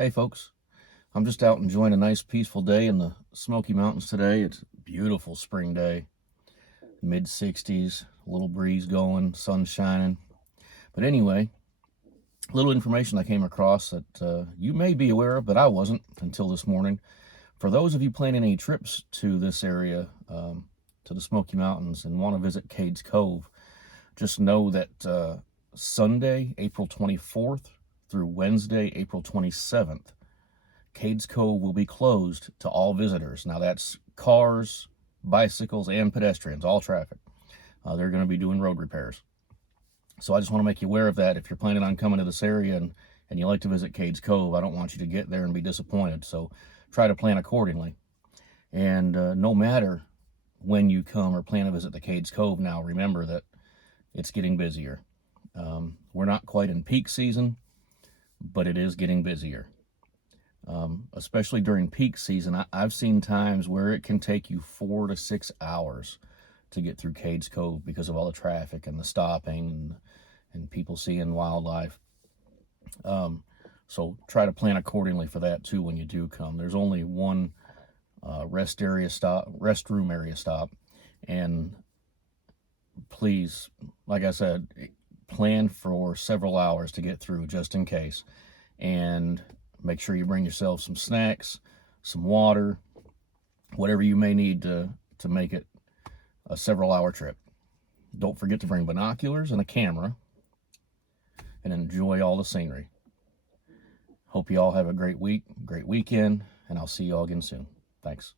Hey folks, I'm just out enjoying a nice peaceful day in the Smoky Mountains today. It's a beautiful spring day, mid 60s, a little breeze going, sun shining. But anyway, a little information I came across that you may be aware of, but I wasn't until this morning. For those of you planning any trips to this area, to the Smoky Mountains, and want to visit Cades Cove, just know that Sunday, April 24th through Wednesday, April 27th, Cades Cove will be closed to all visitors. Now that's cars, bicycles, and pedestrians, all traffic. They're going to be doing road repairs. So I just want to make you aware of that. If you're planning on coming to this area and you like to visit Cades Cove, I don't want you to get there and be disappointed. So try to plan accordingly. And no matter when you come or plan to visit the Cades Cove now, remember that it's getting busier. We're not quite in peak season, but it is getting busier. Especially during peak season, I've seen times where it can take you 4 to 6 hours to get through Cades Cove because of all the traffic and the stopping and people seeing wildlife. So try to plan accordingly for that too when you do come. There's only one restroom area stop, and please, like I said, plan for several hours to get through just in case. And make sure you bring yourself some snacks, some water, whatever you may need to make it a several-hour trip. Don't forget to bring binoculars and a camera and enjoy all the scenery. Hope you all have a great week, great weekend, and I'll see you all again soon. Thanks.